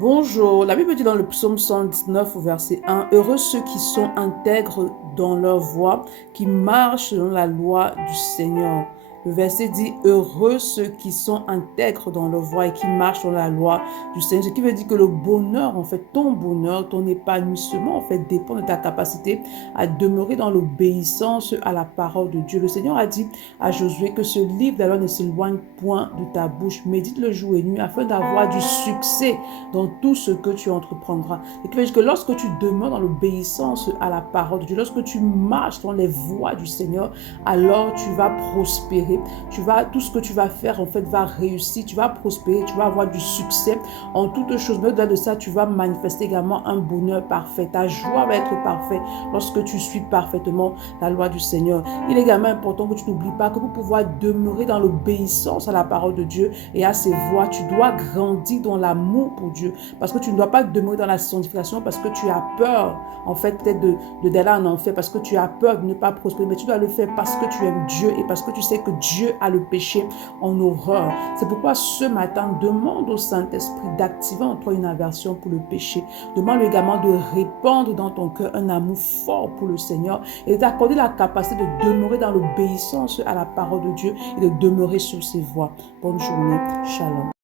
Bonjour, la Bible dit dans le psaume 119 au verset 1, heureux ceux qui sont intègres dans leur voie, qui marchent selon la loi du Seigneur. Le verset dit, heureux ceux qui sont intègres dans leur voie et qui marchent dans la loi du Seigneur. Ce qui veut dire que le bonheur, en fait, ton bonheur, ton épanouissement, en fait, dépend de ta capacité à demeurer dans l'obéissance à la parole de Dieu. Le Seigneur a dit à Josué que ce livre de la loi ne s'éloigne point de ta bouche. Médite le jour et nuit afin d'avoir du succès dans tout ce que tu entreprendras. Et qui veut dire que lorsque tu demeures dans l'obéissance à la parole de Dieu, lorsque tu marches dans les voies du Seigneur, alors tu vas prospérer. Tout ce que tu vas faire, en fait, va réussir. Tu vas prospérer, tu vas avoir du succès en toutes choses. Mais au-delà de ça, tu vas manifester également un bonheur parfait. Ta joie va être parfaite lorsque tu suis parfaitement la loi du Seigneur. Il est également important que tu n'oublies pas que pour pouvoir demeurer dans l'obéissance à la parole de Dieu et à ses voies, tu dois grandir dans l'amour pour Dieu. Parce que tu ne dois pas demeurer dans la sanctification parce que tu as peur, en fait, peut-être d'aller en enfer, parce que tu as peur de ne pas prospérer. Mais tu dois le faire parce que tu aimes Dieu et parce que tu sais que Dieu a le péché en horreur. C'est pourquoi ce matin, demande au Saint-Esprit d'activer en toi une aversion pour le péché. Demande également de répandre dans ton cœur un amour fort pour le Seigneur et d'accorder la capacité de demeurer dans l'obéissance à la parole de Dieu et de demeurer sur ses voies. Bonne journée. Shalom.